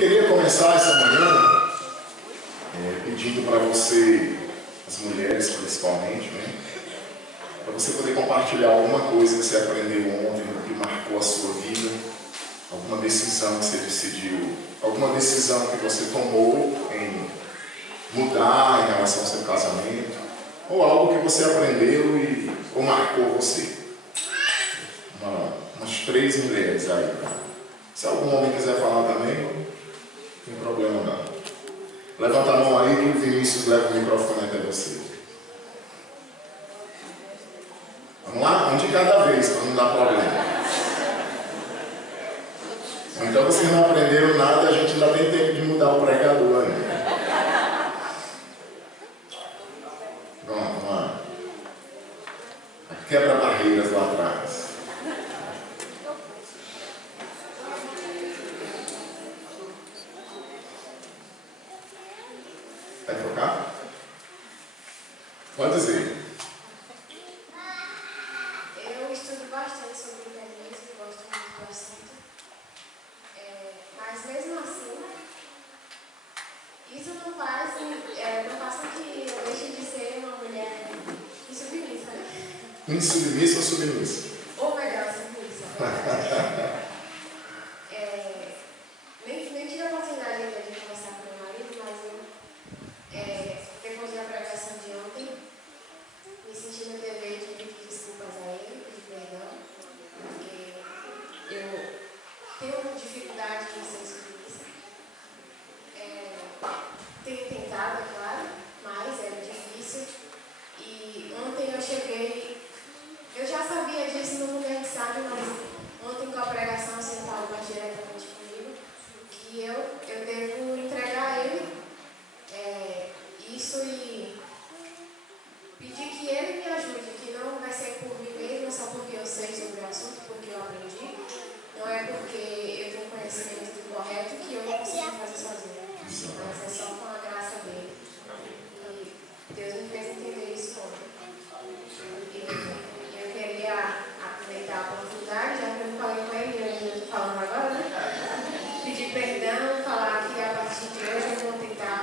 queria começar essa manhã pedindo para você, as mulheres principalmente, né, para você poder compartilhar alguma coisa que você aprendeu ontem, que marcou a sua vida, alguma decisão que você decidiu, alguma decisão que você tomou em mudar em relação ao seu casamento, ou algo que você aprendeu ou marcou você. Umas 3 mulheres aí. Se algum homem quiser falar também, não tem problema não. Levanta a mão aí que o Vinícius leva o microfone até você. Vamos lá? Um de cada vez, para não dar problema. Então vocês não aprenderam nada, a gente ainda tem tempo de mudar o pregador ainda. Pronto, vamos lá. Quebra barreiras lá atrás. Vai trocar? Pode dizer. Eu estudo bastante sobre o feminismo, gosto muito do assunto. Mas mesmo assim, isso não faz com que eu deixe de ser uma mulher insubmissa, né? Insubmissa ou submissa? Ou melhor, submissa. Nem tive a oportunidade ainda de conversar com meu marido, mas eu, depois da pregação de ontem, me senti no dever de pedir desculpas a ele, pedir perdão, porque eu tenho dificuldade em ser submissa. Tenho tentado, é claro, mas é difícil. E ontem eu cheguei, eu já sabia disso no Mulher que Sabe, mas ontem com a pregação o Senhor falou mais diretamente comigo, que eu devo entregar a Ele isso e pedir que Ele me ajude, que não vai ser por mim mesmo, só porque eu sei sobre o assunto, porque eu aprendi, não é porque eu tenho conhecimento do correto que eu vou conseguir fazer sozinho, mas é só com a graça dele. E Deus me fez entender isso ontem. E eu queria aproveitar a oportunidade, já que eu não falei com ele, eu estou falando agora, né? Pedir perdão, falar que a partir de hoje eu vou tentar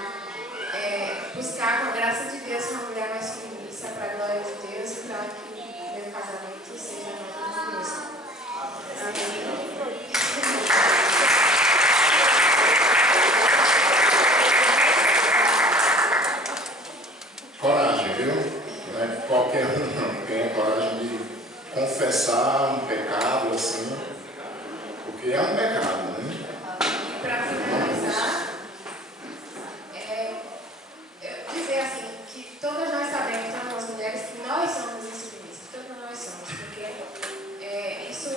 buscar com a graça de Deus uma mulher mais submissa para a glória de Deus e para que o meu casamento seja mais glorioso. Amém. Coragem, viu? Não é qualquer um não tem a coragem de confessar um pecado assim, porque é um pecado, né? Para finalizar, dizer assim, que todas nós sabemos, todas as mulheres, que nós somos insubmissas, todas nós somos, porque isso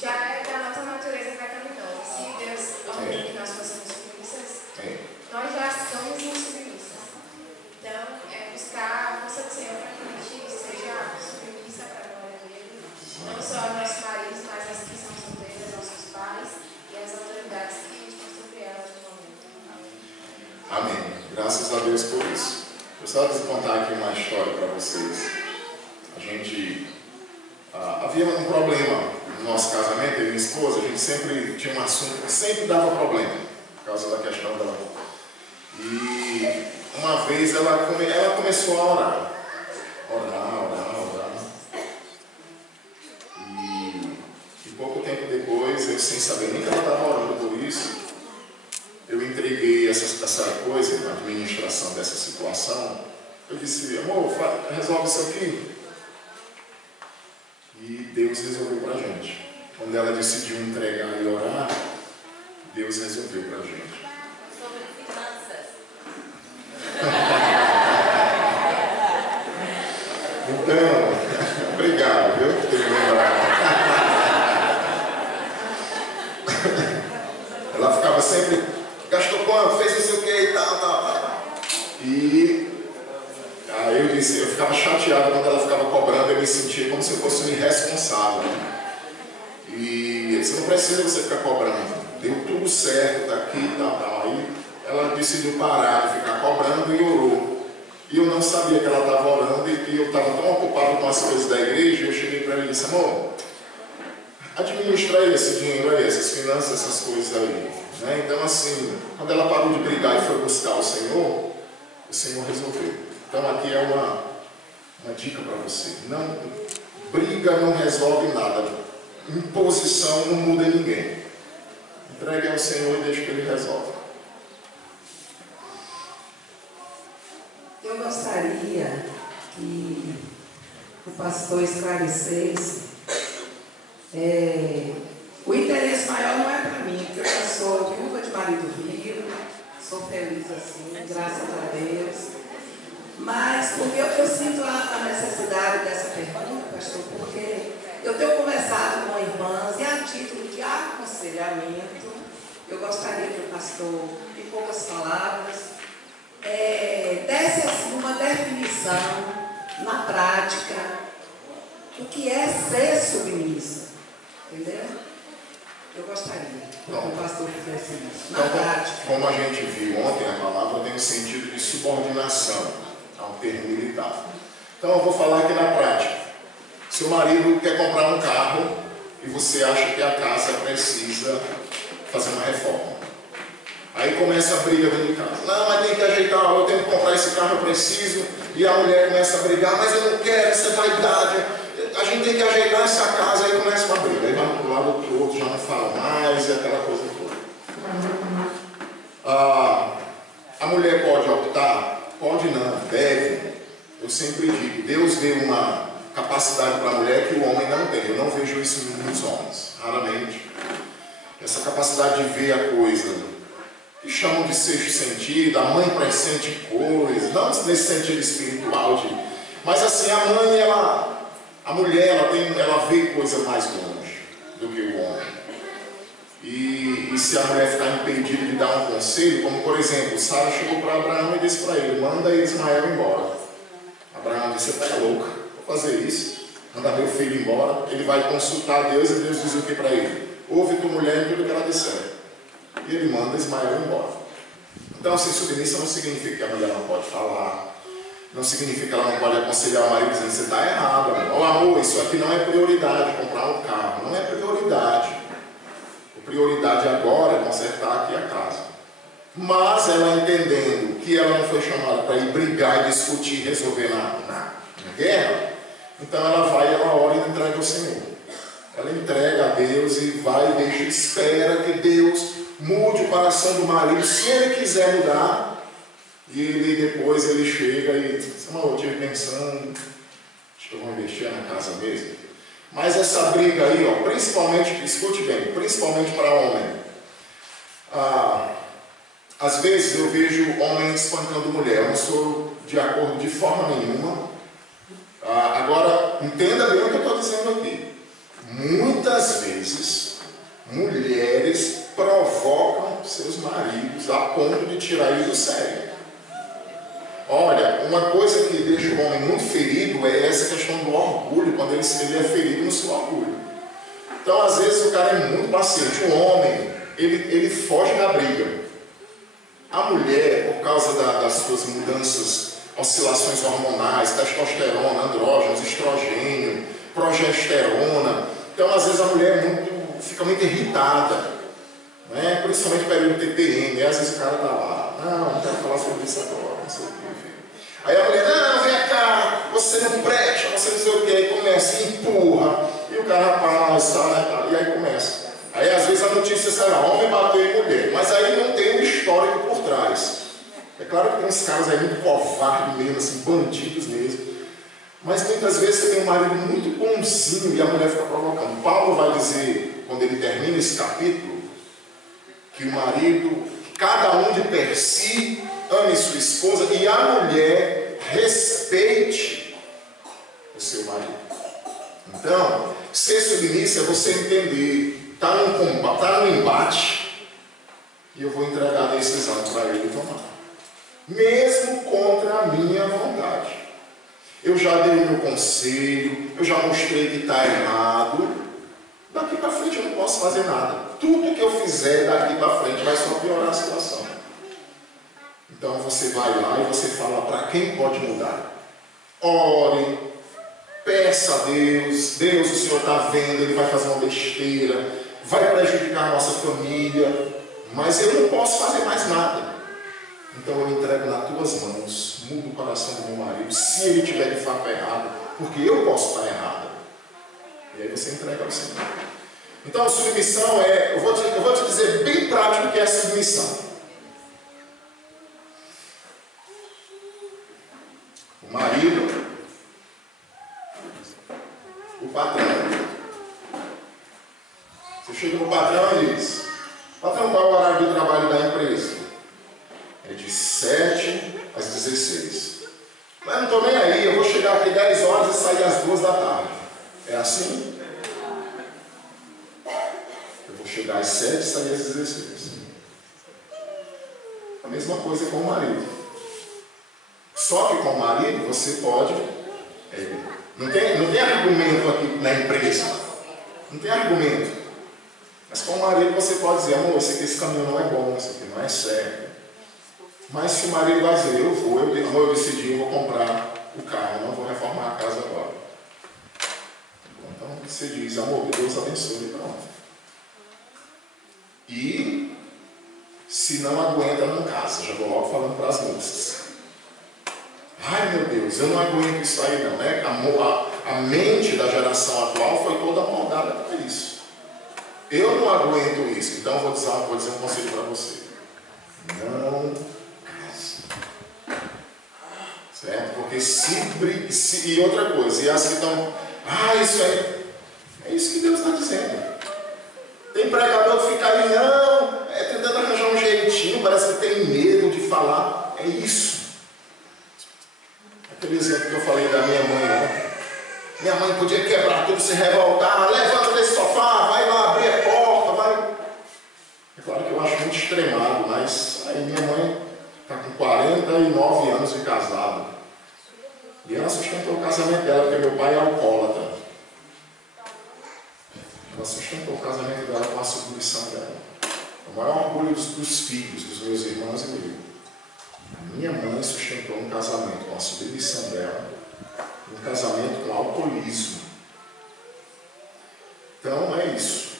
já é da nossa natureza pecaminosa. Se Deus ordenou que nós fossemos submissas, nós já somos insubmissas. Então, buscar a força do Senhor para que a gente seja submissa para a glória dele, não só aos nossos maridos, mas as que são solteiras, aos nossos pais e às autoridades que a gente tem sobre elas no momento. Amém. Graças a Deus por isso. Eu só vou contar aqui uma história para vocês. A gente havia um problema no nosso casamento, eu e minha esposa, a gente sempre tinha um assunto que sempre dava problema, por causa da questão dela. E uma vez ela começou a orar. E pouco tempo depois, eu sem saber nem que ela estava orando por isso, eu entreguei essa coisa, a administração dessa situação. Eu disse, amor, resolve isso aqui. E Deus resolveu pra gente. Quando ela decidiu entregar e orar, Deus resolveu pra gente. Sobre finanças. Então, obrigado, viu, por ter me lembrado. Ela ficava sempre, gastou quanto, fez não sei o que e tal. E aí eu disse, eu ficava chateado quando ela ficava cobrando, eu me sentia como se eu fosse um irresponsável. E eu disse, não precisa você ficar cobrando, deu tudo certo, tá aqui e tal. Aí ela decidiu parar de ficar cobrando e orou. E eu não sabia que ela estava orando e eu estava tão ocupado com as coisas da igreja, eu cheguei para ela e disse, amor, administra aí esse dinheiro aí, essas finanças, essas coisas aí. Né? Então, assim, quando ela parou de brigar e foi buscar o Senhor resolveu. Então, aqui é uma dica para você. Não, briga não resolve nada. Imposição não muda ninguém. Entregue ao Senhor e deixe que Ele resolva. Eu gostaria que o pastor esclarecesse. O interesse maior não é para mim, porque eu já sou viúva de marido vivo, sou feliz assim, graças a Deus. Mas porque eu sinto a necessidade dessa pergunta, pastor, porque eu tenho conversado com irmãs e a título de aconselhamento, eu gostaria que o pastor, em poucas palavras, desse assim uma definição na prática do que é ser submissa. Entendeu? Eu gostaria que o pastor fizesse isso. Na prática. Como a gente viu ontem, a palavra tem um sentido de subordinação ao termo militar. Então eu vou falar aqui na prática. Seu marido quer comprar um carro e você acha que a casa precisa fazer uma reforma. Aí começa a briga dentro de casa. Não, mas tem que ajeitar, eu tenho que comprar esse carro, eu preciso. E a mulher começa a brigar, mas eu não quero, isso é vaidade. A gente tem que ajeitar essa casa, aí começa uma briga. Aí vai para um lado do outro, já não fala mais, e aquela coisa toda. A mulher pode optar? Pode não, deve. Eu sempre digo, Deus deu uma capacidade para a mulher que o homem não tem. Eu não vejo isso nos homens, raramente. Essa capacidade de ver a coisa que chamam de sexto sentido, a mãe pressente coisas, não nesse sentido espiritual, mas assim, a mãe, a mulher, ela vê coisa mais longe do que o homem. E se a mulher ficar impedida de dar um conselho, como por exemplo, Sara chegou para Abraão e disse para ele, manda Ismael embora. Abraão disse, você está louca, vou fazer isso, mandar meu filho embora. Ele vai consultar a Deus e Deus diz o que para ele? Ouve tua mulher em tudo que ela disser. E ele manda Ismael embora. Então, ser submissa não significa que a mulher não pode falar, não significa que ela não pode aconselhar o marido dizendo, você está errado, amor. Oh, amor, isso aqui não é prioridade, comprar um carro, não é prioridade. A prioridade agora é consertar aqui a casa. Mas ela entendendo que ela não foi chamada para ir brigar e discutir, resolver na guerra, então ela vai, ela ora e entrega ao Senhor. Ela entrega a Deus e vai e deixa, espera que Deus mude o coração do marido, se ele quiser mudar, e depois ele chega e diz, eu estive pensando, acho que eu vou investir na casa mesmo. Mas essa briga aí, ó, principalmente, escute bem, principalmente para homem. Às vezes eu vejo homem espancando mulher, eu não sou de acordo de forma nenhuma. Agora, entenda bem o que eu estou dizendo aqui. Muitas vezes, mulheres provocam seus maridos a ponto de tirar eles do sério. Olha, uma coisa que deixa o homem muito ferido é essa questão do orgulho, quando ele é ferido no seu orgulho. Então, às vezes, o cara é muito paciente. O homem, ele foge da briga. A mulher, por causa das suas mudanças, oscilações hormonais, testosterona, andrógenos, estrogênio, progesterona. Então, às vezes, a mulher fica muito irritada, né? Principalmente no período de TPM. Às vezes o cara está lá, não quero falar sobre isso agora, não sei o que. Aí a mulher, não, vem cá, você não presta, você não sei o que. Aí começa, empurra, e o cara, rapaz, tá, e aí começa. Aí às vezes a notícia sai lá, homem bateu em mulher, mas aí não tem um histórico por trás. É claro que tem uns caras aí muito covardes mesmo, assim, bandidos mesmo. Mas muitas vezes você tem um marido muito bonzinho e a mulher fica provocando. Paulo vai dizer, quando ele termina esse capítulo, que o marido, cada um de per si, ame sua esposa e a mulher respeite o seu marido. Então, ser submissa é você entender, está num embate e eu vou entregar a decisão para ele tomar. Mesmo contra a minha vontade. Eu já dei o meu conselho, eu já mostrei que está errado. Daqui para frente eu não posso fazer nada. Tudo que eu fizer daqui para frente vai só piorar a situação. Então você vai lá e você fala para quem pode mudar. Ore, peça a Deus. Deus, o Senhor está vendo, Ele vai fazer uma besteira, vai prejudicar a nossa família. mas eu não posso fazer mais nada. Então eu entrego nas tuas mãos, mudo o coração do meu marido, se ele tiver de fato errado, porque eu posso estar errado. E aí você entrega ao Senhor. Então a submissão eu vou te dizer bem prático o que é a submissão. O marido, o patrão. Você chega no patrão e diz: patrão, qual é o horário do trabalho da empresa? É de 7 às 16. Mas não estou nem aí, eu vou chegar aqui 10 horas e sair às 2 da tarde. É assim? Eu vou chegar às 7 e sair às 16. A mesma coisa com o marido. Só que com o marido você pode... Não tem argumento aqui na empresa. Não tem argumento. Mas com o marido você pode dizer: amor, eu sei que esse caminho não é bom, isso aqui não é certo. Mas se o marido vai dizer: amor, eu decidi, eu vou comprar o carro, não vou reformar a casa agora. Então você diz: amor, que Deus abençoe, pronto. E se não aguenta, não casa. Já vou logo falando para as moças. Ai meu Deus, eu não aguento isso aí não, né? A mente da geração atual foi toda moldada para isso. Eu não aguento isso, então vou dizer um conselho para você. Não case. Certo? Porque e outra coisa, e as que estão... isso aí... É isso que Deus está dizendo. Tem pregador que fica aí, tentando arranjar um jeitinho, parece que tem medo de falar. É isso. Aquele exemplo que eu falei da minha mãe, né? Minha mãe podia quebrar tudo, se revoltar, levanta desse sofá, vai lá abrir a porta, vai. É claro que eu acho muito extremado, mas aí minha mãe está com 49 anos de casada. E ela sustentou o casamento dela, porque meu pai é alcoólatra. Ela sustentou o casamento dela com a submissão dela. O maior orgulho dos filhos, dos meus irmãos e meu. A minha mãe sustentou um casamento com a submissão dela, um casamento com alcoolismo. Então é isso.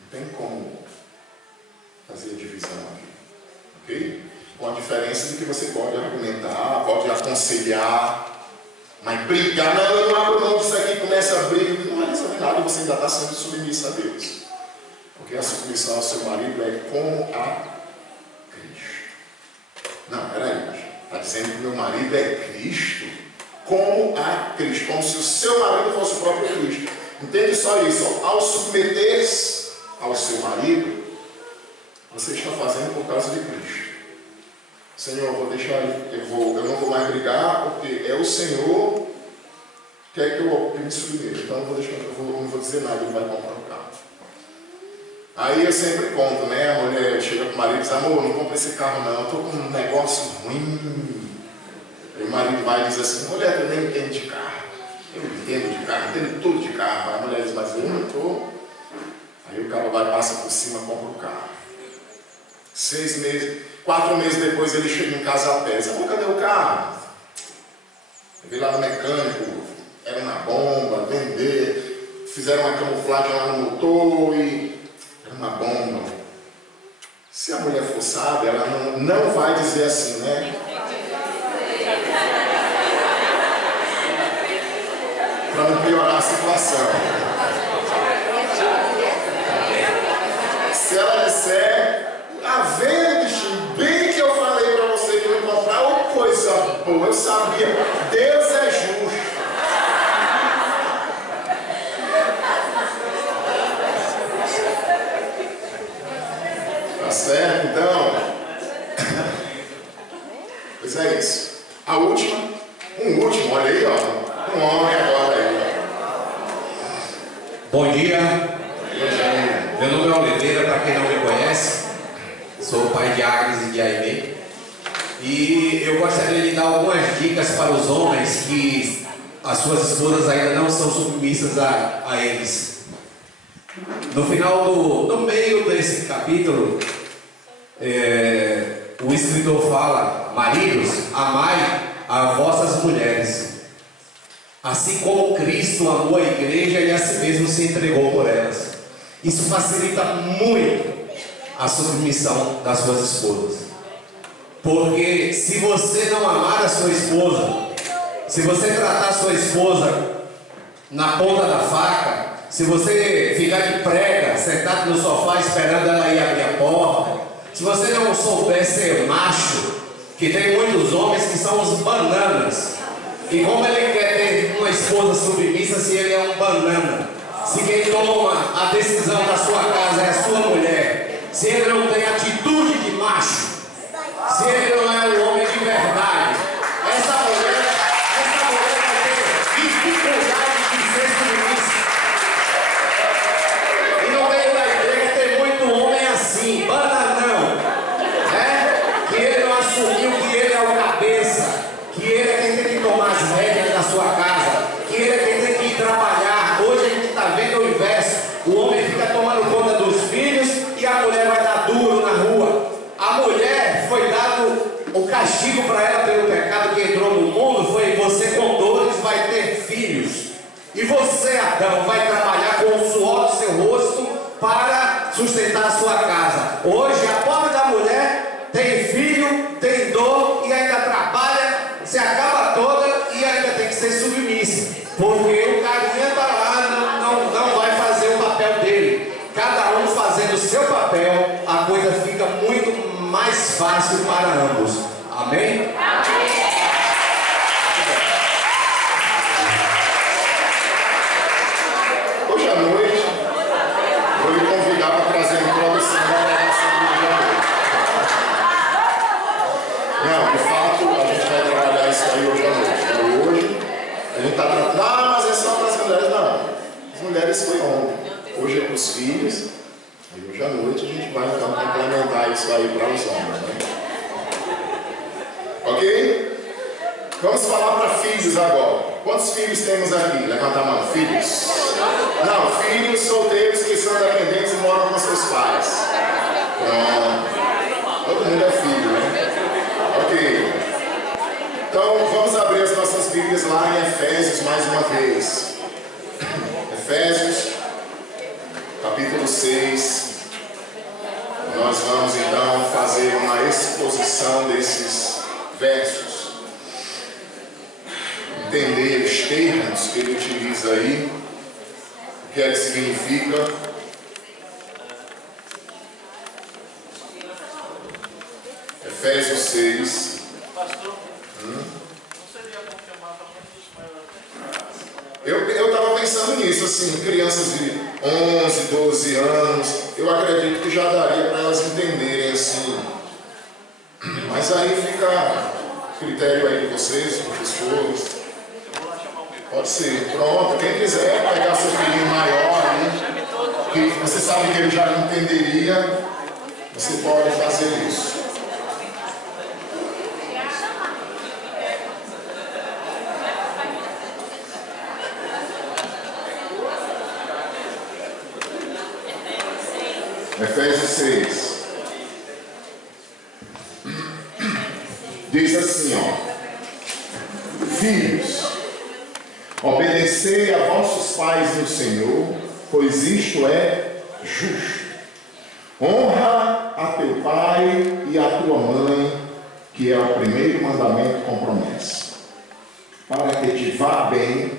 Não tem como fazer a divisão aqui. Ok? Com a diferença de que você pode argumentar, pode aconselhar, mas brigar, não, eu não abro mão disso aqui, começa a briga, não vai resolver nada, você ainda está sendo submissa a Deus. Porque a submissão ao seu marido é como a Não, peraí, está dizendo que meu marido é Cristo, como a Cristo, como se o seu marido fosse o próprio Cristo. Entende só isso? Ao submeter-se ao seu marido, você está fazendo por causa de Cristo. Senhor, eu não vou mais brigar, porque é o Senhor que quer que eu me submeta. Então eu não vou dizer nada, ele vai comprar o carro. Aí eu sempre conto, né? A mulher chega para o marido e diz: amor, não compra esse carro não, eu estou com um negócio ruim. Aí o marido vai e diz assim: mulher, eu nem entendo de carro. Eu entendo de carro, entendo tudo de carro. Aí a mulher diz: mas eu não estou. Aí o cara vai, passa por cima, compra o carro. 4 meses depois ele chega em casa a pé. Diz: amor, cadê o carro? Eu vi lá no mecânico, era na bomba, vender, fizeram uma camuflagem lá no motor e... era uma bomba. Se a mulher for sábia, ela não vai dizer assim, né? Para não piorar a situação. Se ela disser: tá vendo, bichinho? Bem que eu falei para você que não comprar, ô coisa boa, eu sabia. Deus é justo. Certo? Então, pois é isso. A última, um último, olha aí, ó. Um homem agora aí. Bom dia. Meu nome é Oliveira, para quem não me conhece. Sou pai de Agnes e de Aimee. E eu gostaria de dar algumas dicas para os homens que as suas esposas ainda não são submissas a eles. No meio desse capítulo, o escritor fala: maridos, amai as vossas mulheres, assim como Cristo amou a igreja e a si mesmo se entregou por elas. Isso facilita muito a submissão das suas esposas. Porque se você não amar a sua esposa, se você tratar a sua esposa na ponta da faca, se você ficar de prega, sentado no sofá esperando ela ir abrir a porta, se você não souber ser macho, que tem muitos homens que são os bananas, e como ele quer ter uma esposa submissa se ele é um banana? Se quem toma a decisão da sua casa é a sua mulher, se ele não tem atitude de macho, se ele não é um homem de verdade, essa mulher vai ter dificuldade de ser submissa. E no meio da igreja tem muito homem assim, bananão, né? Que ele não assumiu que ele é o cabeça, que ele é quem tem que tomar as rédeas da sua casa, que ele é quem tem que ir trabalhar. Hoje a gente está vendo o inverso, o homem fica tomando conta dos filhos e a mulher vai dar duro na rua. A mulher foi dado o castigo para ela pelo pecado que entrou no mundo, foi: você com dores vai ter filhos, e você, Adão, vai trabalhar com o suor do seu rosto para sustentar a sua casa. Hoje a pobre da mulher tem filho, tem dor e ainda trabalha, se acaba toda e ainda tem que ser submissa, porque o carinha está lá, não vai fazer o papel dele. Cada um fazendo o seu papel, a coisa fica muito mais fácil para ambos. Amém? Amém. Hoje à noite, vou lhe convidar para trazer a introdução da pregação de hoje à noite. Não, de fato, a gente vai trabalhar isso aí hoje à noite. Hoje, a gente está tratando, mas é só para as mulheres, não. As mulheres foi ontem. Hoje é para os filhos. E hoje à noite a gente vai então complementar isso aí para os homens, né? Ok? Vamos falar para filhos agora. Quantos filhos temos aqui? Levanta a mão. Filhos? Não, filhos solteiros que são dependentes e moram com seus pais. Pronto. Todo mundo é filho, né? Ok. Então vamos abrir as nossas Bíblias lá em Efésios mais uma vez. Efésios, capítulo 6. Nós vamos então fazer uma exposição desses versos. Entender os termos que ele utiliza aí, o que ele significa. Efésios 6. Eu estava pensando nisso, assim, crianças de 11, 12 anos, eu acredito que já daria para elas entenderem assim. Mas aí fica a critério aí de vocês, professores. Pode ser. Pronto, quem quiser pegar seu filhinho maior aí, que você sabe que ele já entenderia, você pode fazer isso. Efésios 6. Diz assim, ó: Filhos, obedecei a vossos pais no Senhor, pois isto é justo. Honra a teu pai e a tua mãe, que é o primeiro mandamento com promessa, para que te vá bem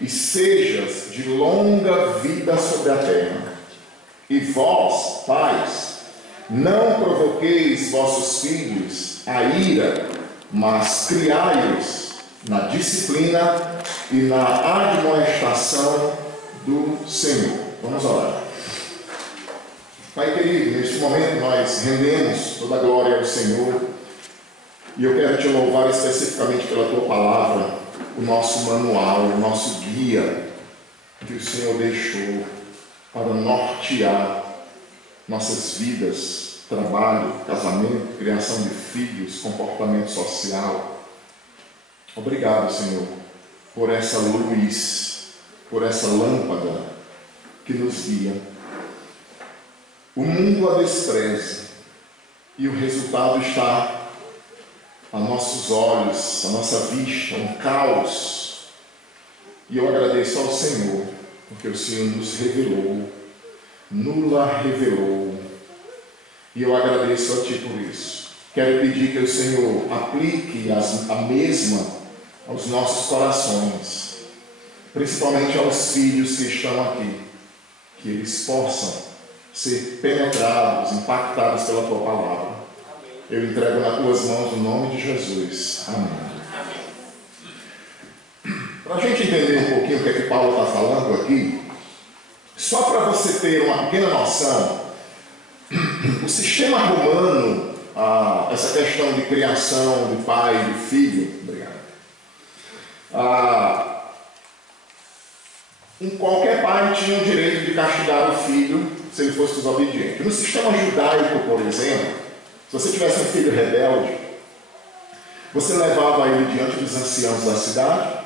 e sejas de longa vida sobre a terra. E vós, pais, não provoqueis vossos filhos a ira, mas criai-os na disciplina e na admoestação do Senhor. Vamos orar. Pai querido, neste momento nós rendemos toda a glória ao Senhor, e eu quero te louvar especificamente pela tua palavra, o nosso manual, o nosso guia que o Senhor deixou para nortear nossas vidas, trabalho, casamento, criação de filhos, comportamento social. Obrigado, Senhor, por essa luz, por essa lâmpada que nos guia. O mundo a despreza e o resultado está a nossos olhos, a nossa vista, um caos. E eu agradeço ao Senhor, porque o Senhor nos revelou nula revelou. E eu agradeço a Ti por isso. Quero pedir que o Senhor aplique a mesma aos nossos corações, principalmente aos filhos que estão aqui, que eles possam ser penetrados, impactados pela Tua palavra. Eu entrego nas Tuas mãos o nome de Jesus. Amém. Para a gente entender um pouquinho o que é que Paulo está falando aqui, só para você ter uma pequena noção, o sistema romano, essa questão de criação de pai e de filho, qualquer pai tinha o direito de castigar o filho se ele fosse desobediente. No sistema judaico, por exemplo, se você tivesse um filho rebelde, você levava ele diante dos anciãos da cidade.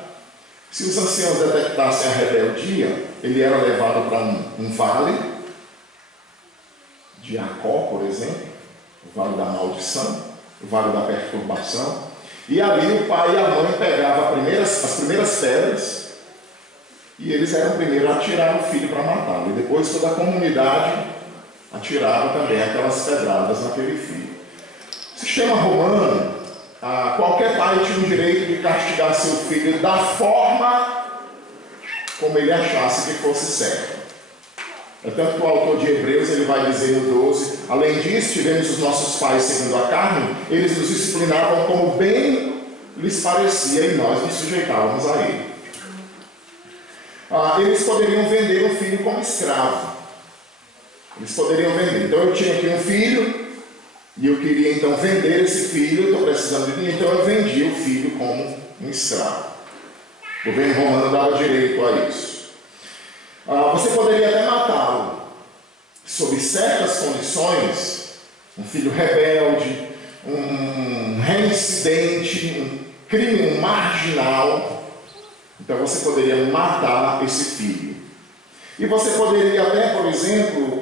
Se os anciãos detectassem a rebeldia, ele era levado para um vale de Jacó, por exemplo, o vale da maldição, o vale da perturbação. E ali o pai e a mãe pegavam as primeiras pedras e eles eram o primeiro a atirar o filho para matá-lo. E depois toda a comunidade atirava também aquelas pedradas naquele filho. O sistema romano, qualquer pai tinha o direito de castigar seu filho da forma como ele achasse que fosse certo. É tanto que o autor de Hebreus ele vai dizer no 12: além disso, tivemos os nossos pais segundo a carne, eles nos disciplinavam como bem lhes parecia e nós nos sujeitávamos a ele. Eles poderiam vender um filho como escravo. Eles poderiam vender. Então eu tinha aqui um filho e eu queria então vender esse filho, estou precisando de dinheiro, então eu vendia o filho como um escravo. O governo romano dava direito a isso. Você poderia até matá-lo, sob certas condições, um filho rebelde, um reincidente, um crime marginal. Então você poderia matar esse filho. E você poderia até, por exemplo,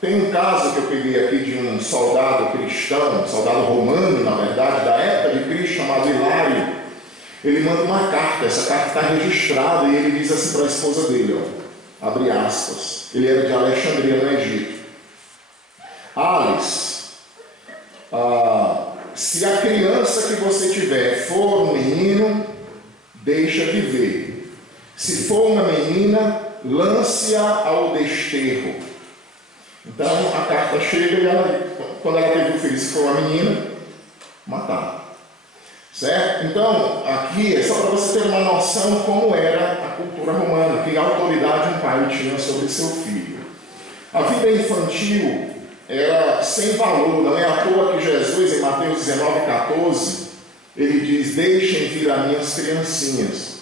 tem um caso que eu peguei aqui de um soldado cristão, um soldado romano, na verdade, da época de Cristo, chamado Hilário. Ele manda uma carta, essa carta está registrada, e ele diz assim para a esposa dele, abre aspas, ele era de Alexandria, no Egito: Alice, se a criança que você tiver for um menino, deixa viver. Se for uma menina, lance-a ao desterro. Então a carta chega e quando ela teve o filho, se for uma menina, matar. Certo? Então, aqui é só para você ter uma noção como era a cultura romana, que autoridade um pai tinha sobre seu filho. A vida infantil era sem valor, não é à toa que Jesus, em Mateus 19,14, ele diz: deixem vir a minhas criancinhas.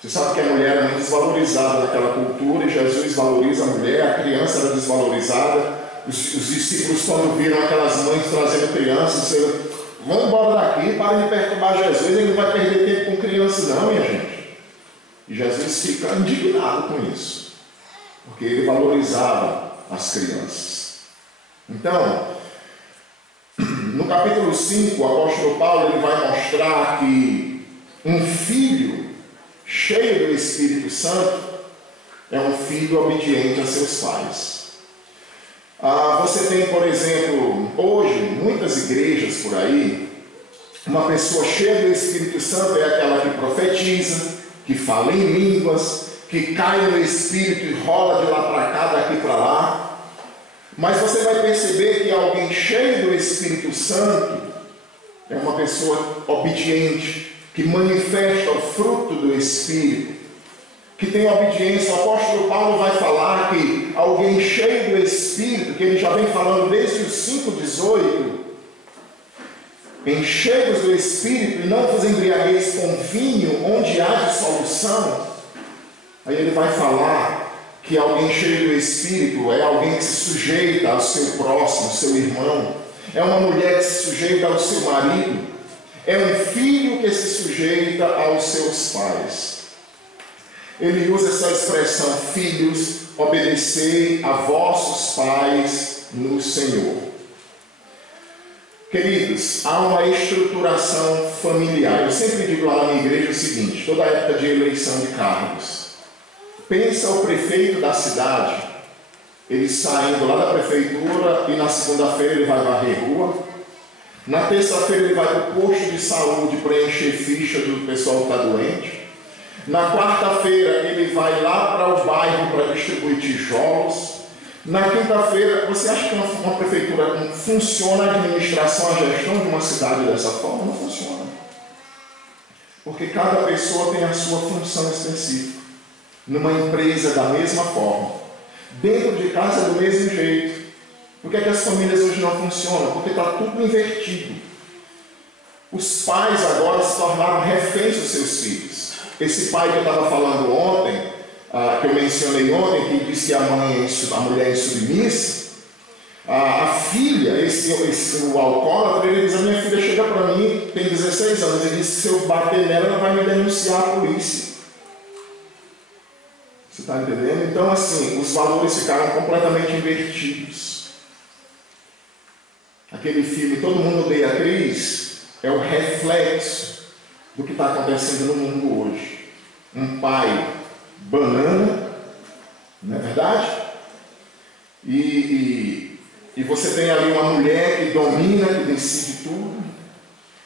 Você sabe que a mulher era muito desvalorizada naquela cultura, e Jesus valoriza a mulher, a criança era desvalorizada. Os discípulos, quando viram aquelas mães trazendo crianças, vão embora daqui, parem de perturbar Jesus, ele não vai perder tempo com crianças não, minha gente. E Jesus fica indignado com isso, porque ele valorizava as crianças. Então, no capítulo 5, o apóstolo Paulo ele vai mostrar que um filho cheio do Espírito Santo é um filho obediente a seus pais. Você tem, por exemplo, hoje, muitas igrejas por aí, uma pessoa cheia do Espírito Santo é aquela que profetiza, que fala em línguas, que cai no Espírito e rola de lá para cá, daqui para lá. Mas você vai perceber que alguém cheio do Espírito Santo é uma pessoa obediente, que manifesta o fruto do Espírito, que tem obediência. O apóstolo Paulo vai falar que alguém cheio do Espírito, que ele já vem falando desde os 5,18, encheios do Espírito e não vos embriagueis com vinho, onde há dissolução. Aí ele vai falar que alguém cheio do Espírito é alguém que se sujeita ao seu próximo, seu irmão, é uma mulher que se sujeita ao seu marido, é um filho que se sujeita aos seus pais. Ele usa essa expressão: filhos, obedecei a vossos pais no Senhor. Queridos, há uma estruturação familiar. Eu sempre digo lá na minha igreja o seguinte: toda época de eleição de cargos, pensa o prefeito da cidade ele saindo lá da prefeitura, e na segunda-feira ele vai varrer rua. Na terça-feira ele vai para o posto de saúde preencher ficha do pessoal que está doente. Na quarta-feira ele vai lá para o bairro para distribuir tijolos. Na quinta-feira, você acha que uma prefeitura funciona a administração, a gestão de uma cidade dessa forma? Não funciona. Porque cada pessoa tem a sua função específica. Numa empresa da mesma forma. Dentro de casa do mesmo jeito. Por que é que as famílias hoje não funcionam? Porque está tudo invertido. Os pais agora se tornaram reféns dos seus filhos. Esse pai que eu estava falando ontem, que eu mencionei ontem, que disse que a mulher é insubmissa, a filha, o alcoólatra, ele diz: a minha filha chega para mim, tem 16 anos, ele disse que se eu bater nela, ela vai me denunciar à polícia. Você está entendendo? Então, assim, os valores ficaram completamente invertidos. Aquele filme Todo Mundo Odeia a Cris é o reflexo do que está acontecendo no mundo hoje. Um pai banana, não é verdade? E você tem ali uma mulher que domina, que decide tudo.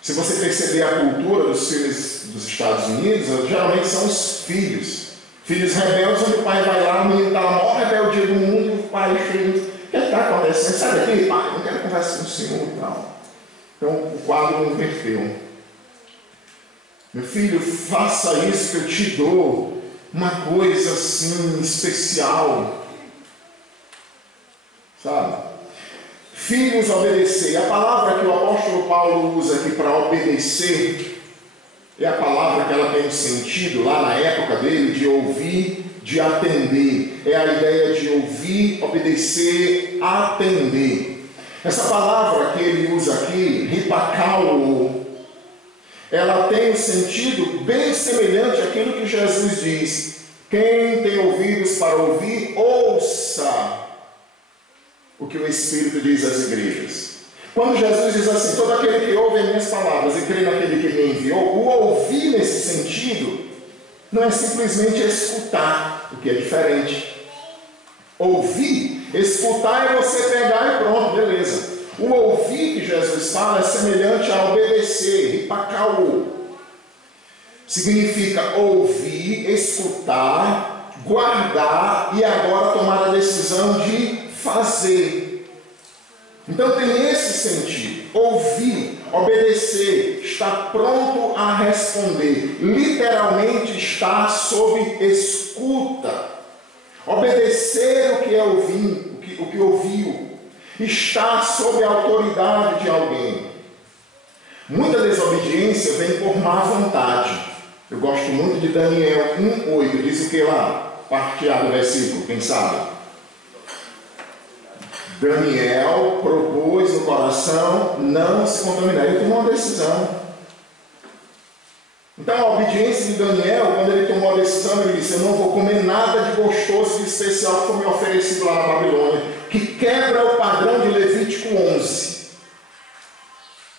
Se você perceber a cultura dos filmes dos Estados Unidos, geralmente são os filhos rebeldes, onde o pai vai lá, o menino está na maior rebeldia do mundo, e o pai chega: o que está acontecendo? Sai daqui, pai, não quero conversar com o senhor e tal. Então o quadro inverteu. Meu filho, faça isso que eu te dou, uma coisa assim especial. Sabe? Filhos, obedecer. A palavra que o apóstolo Paulo usa aqui para obedecer é a palavra que ela tem um sentido lá na época dele de ouvir, de atender. É a ideia de ouvir, obedecer, atender. Essa palavra que ele usa aqui, ripakao, ela tem um sentido bem semelhante àquilo que Jesus diz: quem tem ouvidos para ouvir, ouça o que o Espírito diz às igrejas. Quando Jesus diz assim: todo aquele que ouve as minhas palavras e crê naquele que me enviou, o ouvir nesse sentido não é simplesmente escutar, o que é diferente. Ouvir, escutar é você pegar e pronto, beleza. O ouvir que Jesus fala é semelhante a obedecer, ripakao. Significa ouvir, escutar, guardar e agora tomar a decisão de fazer. Então tem esse sentido. Ouvir, obedecer, estar pronto a responder. Literalmente estar sob escuta. Obedecer o que é ouvir, o que ouviu. Estar sob a autoridade de alguém. Muita desobediência vem por má vontade. Eu gosto muito de Daniel 1:8. Diz o que lá? Partilhar do versículo, quem sabe? Daniel propôs no coração não se contaminar. Ele tomou uma decisão. Então a obediência de Daniel, quando ele tomou a decisão, ele disse: eu não vou comer nada de gostoso e de especial que foi me oferecido lá na Babilônia, que quebra o padrão de Levítico 11.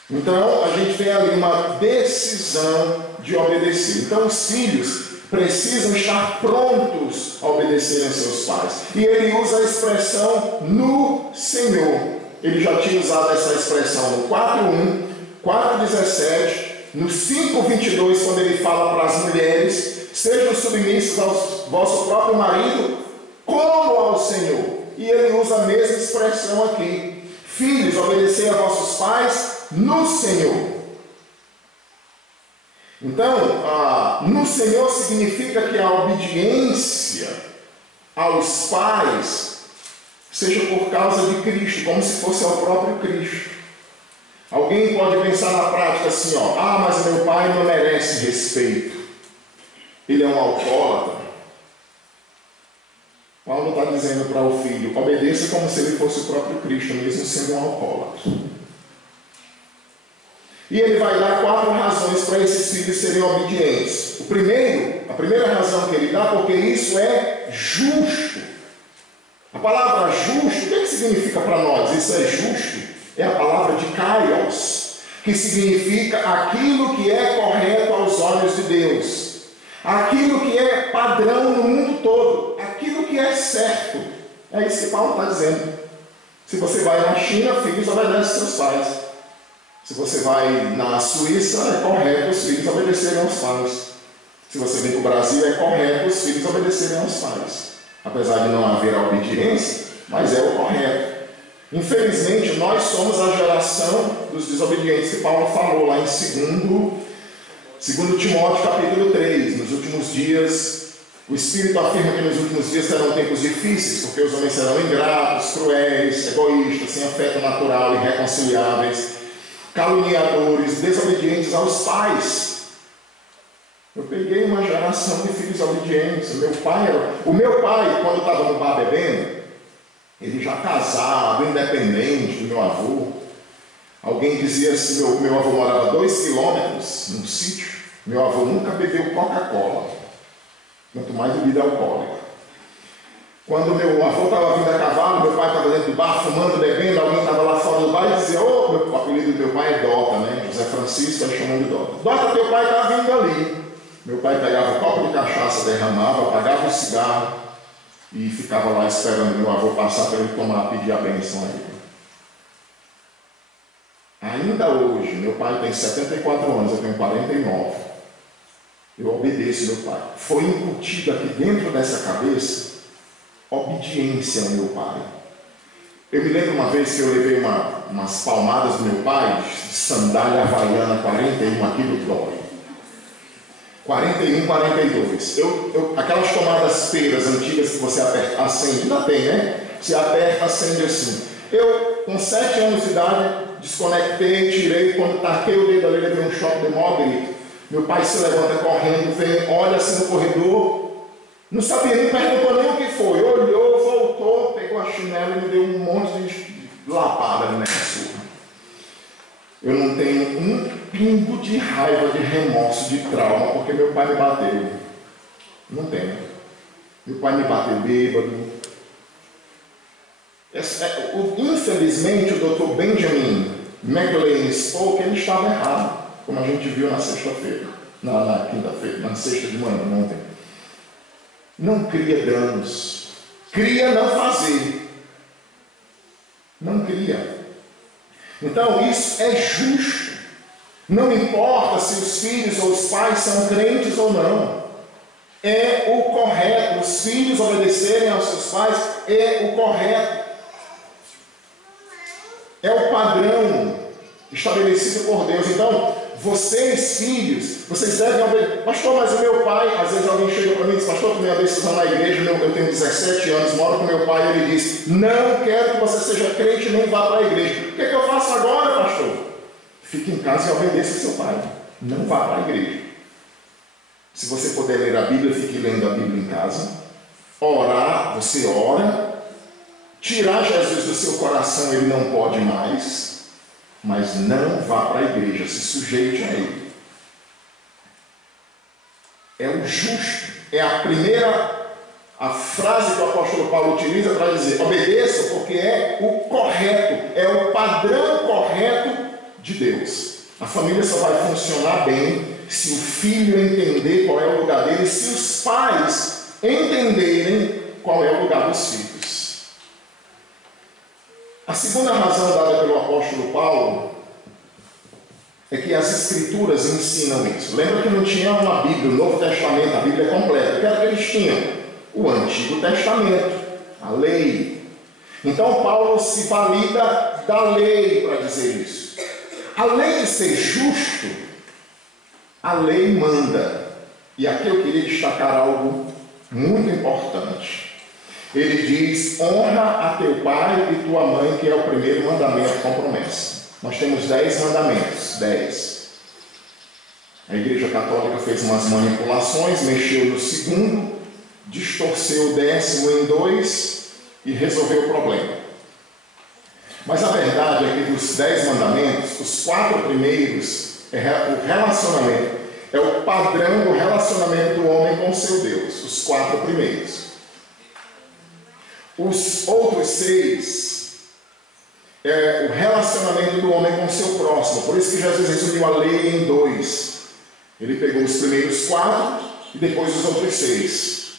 Então a gente tem ali uma decisão de obedecer. Então os filhos precisam estar prontos a obedecerem aos seus pais. E ele usa a expressão no Senhor. Ele já tinha usado essa expressão no 4:1, 4:17, no 5:22, quando ele fala para as mulheres: sejam submissas ao vosso próprio marido como ao Senhor. E ele usa a mesma expressão aqui: filhos, obedecei a vossos pais no Senhor. Então, no Senhor significa que a obediência aos pais seja por causa de Cristo, como se fosse ao próprio Cristo. Alguém pode pensar na prática assim, mas meu pai não merece respeito. Ele é um alcoólatra. Paulo está dizendo para o filho: obedeça como se ele fosse o próprio Cristo, mesmo sendo um alcoólatra. E ele vai dar 4 razões para esses filhos serem obedientes. A primeira razão que ele dá, porque isso é justo. A palavra justo, o que significa para nós? Isso é justo? É a palavra de kaios, que significa aquilo que é correto aos olhos de Deus. Aquilo que é padrão no mundo todo. Aquilo que é certo. É isso que Paulo está dizendo. Se você vai na China, filhos obedecem seus pais. Se você vai na Suíça, é correto os filhos obedecerem aos pais. Se você vem para o Brasil, é correto os filhos obedecerem aos pais. Apesar de não haver a obediência, mas é o correto. Infelizmente, nós somos a geração dos desobedientes que Paulo falou lá em 2 Timóteo capítulo 3. Nos últimos dias, o Espírito afirma que nos últimos dias serão tempos difíceis, porque os homens serão ingratos, cruéis, egoístas, sem afeto natural, irreconciliáveis, caluniadores, desobedientes aos pais. Eu peguei uma geração de filhos obedientes. O meu pai, quando estava no bar bebendo, ele já casado, independente do meu avô. Alguém dizia assim, meu avô morava 2 quilômetros num sítio. Meu avô nunca bebeu Coca-Cola, quanto mais bebida alcoólica. Quando meu avô estava vindo a cavalo, meu pai estava dentro do bar, fumando, bebendo, alguém estava lá fora do bar e dizia, o apelido do meu pai é Dota, né? José Francisco, aí chamando de Dota. Dota, teu pai está vindo ali. Meu pai pegava um copo de cachaça, derramava, apagava o cigarro e ficava lá esperando meu avô passar para ele tomar, pedir a bênção a ele. Ainda hoje, meu pai tem 74 anos, eu tenho 49. Eu obedeço meu pai. Foi incutido aqui dentro dessa cabeça obediência ao meu pai. Eu me lembro uma vez que eu levei umas palmadas do meu pai, de sandália havaiana 41, aquilo dói. 41, 42. Aquelas tomadas peiras antigas que você aperta, acende, ainda tem, né? Você aperta, acende assim. Eu, com 7 anos de idade, desconectei, tirei, quando taquei o dedo ali, levei um choque de maior grito. Meu pai se levanta correndo, vem, olha assim no corredor, não sabia, nem perguntou nem o que foi, olhou, voltou, pegou a chinela e me deu um monte de lapada nessa surra. Eu não tenho um pingo de raiva, de remorso, de trauma, porque meu pai me bateu. Não tenho. Meu pai me bateu bêbado. Infelizmente, o Dr. Benjamin McLean Spoke, ele estava errado, como a gente viu na sexta-feira, na quinta-feira, na sexta de manhã, ontem. Não cria danos. Cria não fazer. Não cria. Então, isso é justo. Não importa se os filhos ou os pais são crentes ou não. É o correto. Os filhos obedecerem aos seus pais é o correto. É o padrão estabelecido por Deus. Então, vocês, filhos, vocês devem obedecer. Pastor, mas o meu pai, às vezes alguém chega para mim e diz, pastor, tomei a decisão na igreja, eu tenho 17 anos, moro com meu pai, e ele diz, não quero que você seja crente nem vá para a igreja. O que eu faço agora, pastor? Fique em casa e obedeça seu pai. Não vá para a igreja. Se você puder ler a Bíblia, fique lendo a Bíblia em casa. Orar, você ora. Tirar Jesus do seu coração, ele não pode mais. Mas não vá para a igreja, se sujeite a ele. É o justo. É a frase que o apóstolo Paulo utiliza para dizer, obedeça porque é o correto, é o padrão correto de Deus. A família só vai funcionar bem se o filho entender qual é o lugar dele, se os pais entenderem qual é o lugar dos filhos. A segunda razão dada pelo apóstolo Paulo é que as Escrituras ensinam isso. Lembra que não tinha uma Bíblia, o Novo Testamento, a Bíblia completa. O que era que eles tinham? O Antigo Testamento, a lei. Então Paulo se valida da lei para dizer isso. Além de ser justo, a lei manda. E aqui eu queria destacar algo muito importante. Ele diz, honra a teu pai e tua mãe, que é o primeiro mandamento com promessa. Nós temos 10 mandamentos, 10. A Igreja Católica fez umas manipulações, mexeu no segundo, distorceu o 10º em 2 e resolveu o problema. Mas a verdade é que dos 10 mandamentos, os 4 primeiros é o relacionamento, é o padrão do relacionamento do homem com o seu Deus, os 4 primeiros. Os outros 6 é o relacionamento do homem com o seu próximo. Por isso que Jesus resumiu a lei em 2. Ele pegou os primeiros 4 e depois os outros 6.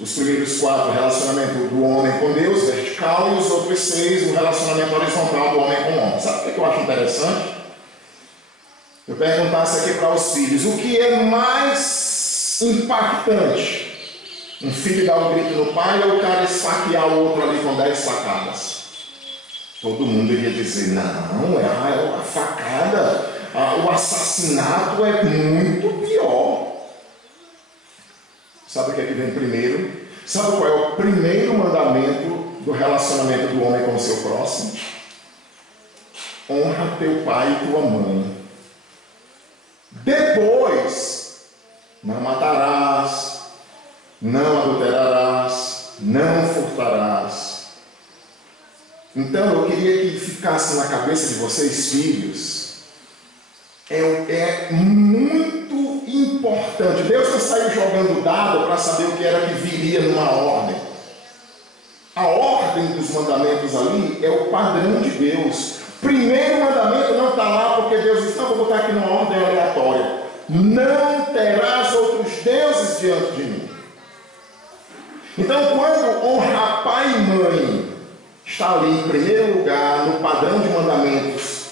Os primeiros 4, o relacionamento do homem com Deus, vertical, e os outros 6, o relacionamento horizontal do homem com o homem. Sabe o que eu acho interessante? Eu perguntasse aqui para os filhos, o que é mais impactante? Um filho dar um grito no pai ou o cara esfaquear o outro ali com 10 facadas? Todo mundo iria dizer, não, é a facada, o assassinato é muito pior. Sabe o que é que vem primeiro? Sabe qual é o primeiro mandamento do relacionamento do homem com o seu próximo? Honra teu pai e tua mãe. Depois, não matarás, não adulterarás, não furtarás. Então eu queria que ficasse na cabeça de vocês, filhos, é muito importante. Deus não saiu jogando dado para saber o que era que viria numa ordem. A ordem dos mandamentos ali é o padrão de Deus. Primeiro mandamento não está lá porque Deus disse, não, vou botar aqui numa ordem aleatória. Não terás outros deuses diante de mim. Então, quando honrar pai e mãe está ali em primeiro lugar, no padrão de mandamentos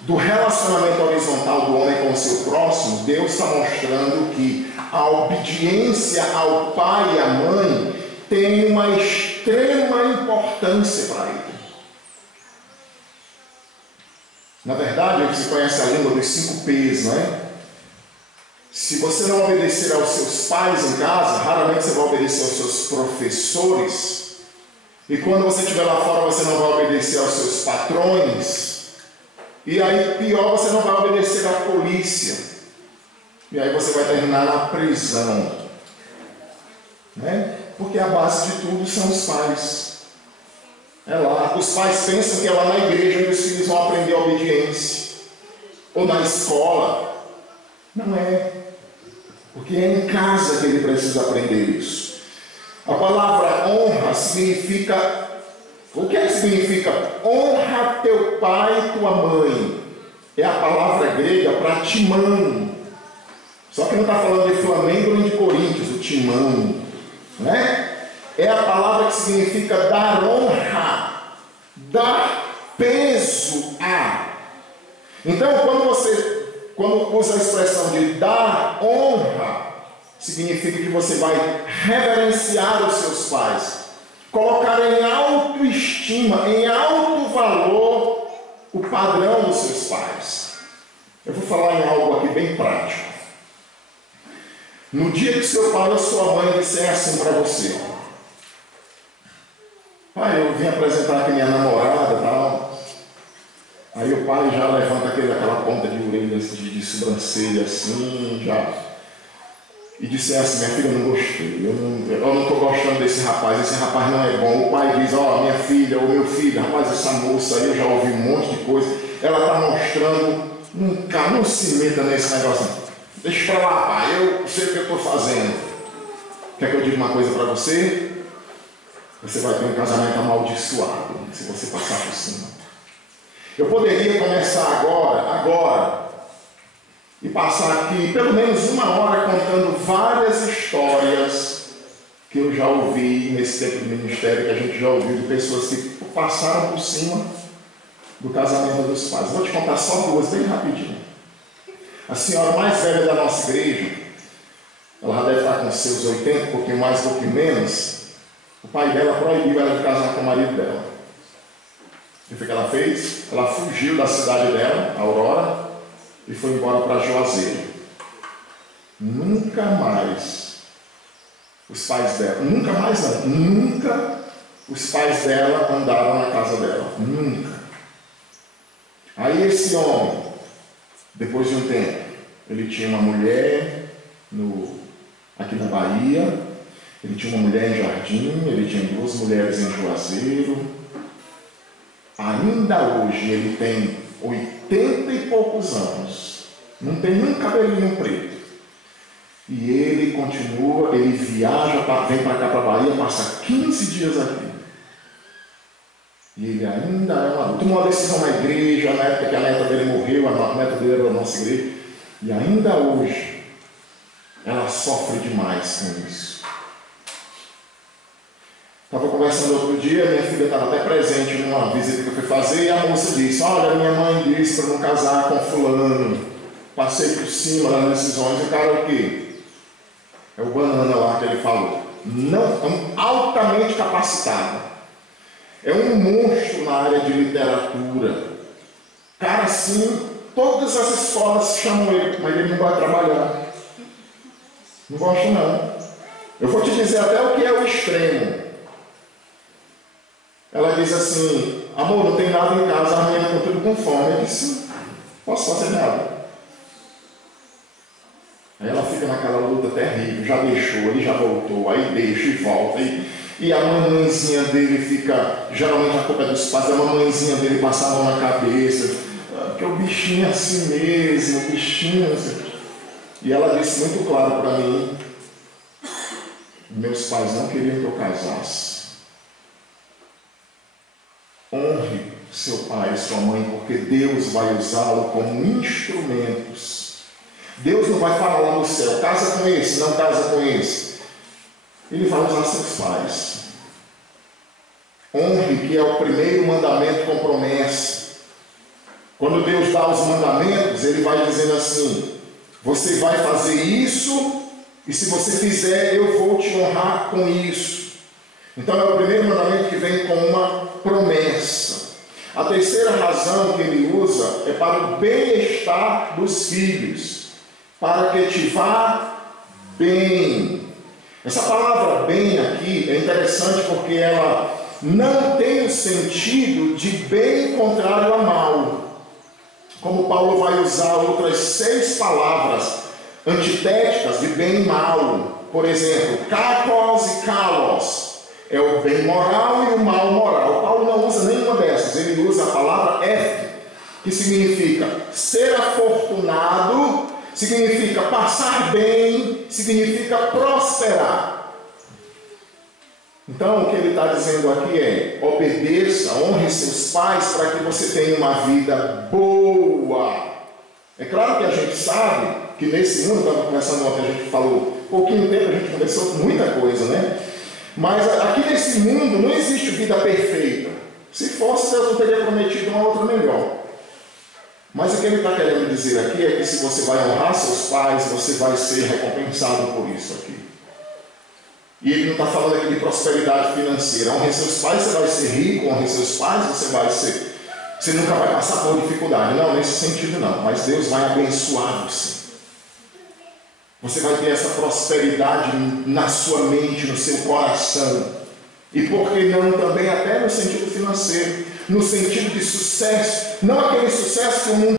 do relacionamento horizontal do homem com o seu próximo, Deus está mostrando que a obediência ao pai e à mãe tem uma extrema importância para ele. Na verdade, você conhece a língua dos 5 P's, não é? Se você não obedecer aos seus pais em casa, raramente você vai obedecer aos seus professores. E quando você estiver lá fora, você não vai obedecer aos seus patrões. E aí, pior, você não vai obedecer à polícia. E aí você vai terminar na prisão. Né? Porque a base de tudo são os pais. É lá. Os pais pensam que é lá na igreja que os filhos vão aprender obediência. Ou na escola. Não é. Porque é em casa que ele precisa aprender isso. A palavra honra significa... O que significa? Honra teu pai e tua mãe. É a palavra grega para timão. Só que não está falando de Flamengo nem de Corinthians, o timão. Né? É a palavra que significa dar honra, dar peso a. Então, quando usa a expressão de dar honra, significa que você vai reverenciar os seus pais, colocar em autoestima, em alto valor, o padrão dos seus pais. Eu vou falar em algo aqui bem prático. No dia que seu pai ou sua mãe disser assim para você: pai, eu vim apresentar aqui minha namorada e tal. Aí o pai já levanta aquela ponta de orelha de sobrancelha assim, já. E disser assim: minha filha, eu não gostei, eu não estou gostando desse rapaz não é bom. O pai diz: ó, minha filha ou meu filho, rapaz, essa moça aí, eu já ouvi um monte de coisa, ela está mostrando, não se meta nesse negócio. Deixa pra lá, pai, eu sei o que eu estou fazendo. Quer que eu diga uma coisa para você? Você vai ter um casamento amaldiçoado se você passar por cima. Eu poderia começar agora, e passar aqui pelo menos 1 hora contando várias histórias que eu já ouvi nesse tempo do ministério, que a gente já ouviu de pessoas que passaram por cima do casamento dos pais. Vou te contar só 2 bem rapidinho. A senhora mais velha da nossa igreja, ela já deve estar com seus 80, um pouquinho mais, um pouquinho menos. O pai dela proibiu ela de casar com o marido dela. O que ela fez? Ela fugiu da cidade dela, Aurora, e foi embora para Juazeiro. Nunca mais os pais dela, nunca os pais dela andaram na casa dela. Nunca. Aí esse homem, depois de um tempo, ele tinha uma mulher aqui na Bahia, ele tinha uma mulher em Jardim, ele tinha 2 mulheres em Juazeiro. Ainda hoje ele tem 80 e poucos anos, não tem nem cabelinho preto. E ele continua, ele viaja, vem para cá para a Bahia, passa 15 dias aqui. E ele ainda é um adulto. Tomou uma decisão na igreja, na época que a neta dele morreu, a neta dele era da nossa igreja. E ainda hoje, ela sofre demais com isso. Estava conversando outro dia, minha filha estava até presente numa visita que eu fui fazer, e a moça disse: olha, minha mãe disse para não casar com fulano. Passei por cima das decisões, o cara o quê? É o Banana lá que ele falou. Não, é um altamente capacitado. É um monstro na área de literatura. Cara, assim, todas as escolas chamam ele, mas ele não vai trabalhar. Não gosto não. Eu vou te dizer até o que é o extremo. Ela diz assim: amor, não tem nada em casa, a minha está tudo com fome. Eu disse: posso fazer nada. Aí ela fica naquela luta terrível, já deixou, ele já voltou, aí deixa e volta. E a mamãezinha dele fica, geralmente a culpa é dos pais, a mamãezinha dele passa a mão na cabeça, porque o bichinho é assim mesmo, o bichinho assim. E ela disse muito claro para mim: meus pais não queriam que eu casasse. Honre seu pai e sua mãe, porque Deus vai usá-lo como instrumentos. Deus não vai falar lá no céu: casa com esse, não casa com esse. Ele vai usar seus pais. Honre, que é o primeiro mandamento com promessa. Quando Deus dá os mandamentos, Ele vai dizendo assim: você vai fazer isso, e se você fizer, eu vou te honrar com isso. Então é o primeiro mandamento que vem com uma promessa. A terceira razão que ele usa é para o bem-estar dos filhos, para que te vá bem. Essa palavra bem aqui é interessante porque ela não tem o sentido de bem contrário a mal. Como Paulo vai usar outras 6 palavras antitéticas de bem e mal. Por exemplo, kakos e kalos. É o bem moral e o mal moral. Paulo não usa nenhuma dessas. Ele usa a palavra F, que significa ser afortunado, significa passar bem, significa prosperar. Então, o que ele está dizendo aqui é: obedeça, honre seus pais para que você tenha uma vida boa. É claro que a gente sabe que nesse mundo, estava conversando ontem, a gente falou, pouquinho tempo a gente conversou muita coisa, né? Mas aqui nesse mundo não existe vida perfeita. Se fosse, Deus não teria prometido uma outra melhor. Mas o que ele está querendo dizer aqui é que se você vai honrar seus pais, você vai ser recompensado por isso aqui. E ele não está falando aqui de prosperidade financeira. Honre seus pais, você vai ser rico. Honre seus pais, você nunca vai passar por dificuldade. Não, nesse sentido não. Mas Deus vai abençoar você. Você vai ter essa prosperidade na sua mente, no seu coração. E por que não também até no sentido financeiro, no sentido de sucesso. Não aquele sucesso que o mundo